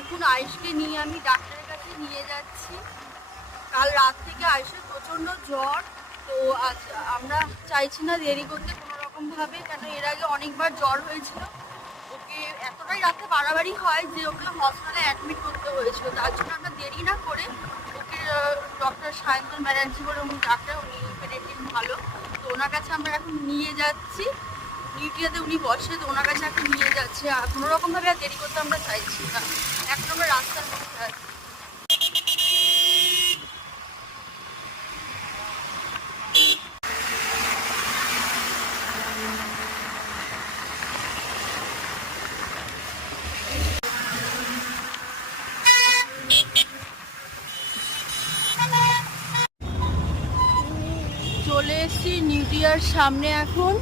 এখন আয়ুষকে নিয়ে আমি ডাক্তারের কাছে নিয়ে যাচ্ছি। কাল রাত থেকে আয়ুষের প্রচণ্ড জ্বর। তো আজ আমরা চাইছি না দেরি করতে কোনো রকমভাবে, কেন এর আগে অনেকবার জ্বর হয়েছিল। ওকে এতটাই রাতে বাড়াবাড়ি হয় যে ওকে হসপিটালে অ্যাডমিট করতে হয়েছিল। তার জন্য আমরা দেরি না করে ওকে ডক্টর সায়ন্তন ব্যানার্জি বলে উনি ডাক্তার, উনি পেডিয়াট্রিক ভালো, তো ওনার কাছে আমরা এখন নিয়ে যাচ্ছি। নিউটিয়াতে উনি বসে, তো ওনার কাছে এখন নিয়ে যাচ্ছে। আর কোনো রকমভাবে আর দেরি করতে আমরা চাইছি না। এখন আমরা রাস্তার মধ্যে আছি। চলে এসেছি নিউটিয়ার সামনে এখন।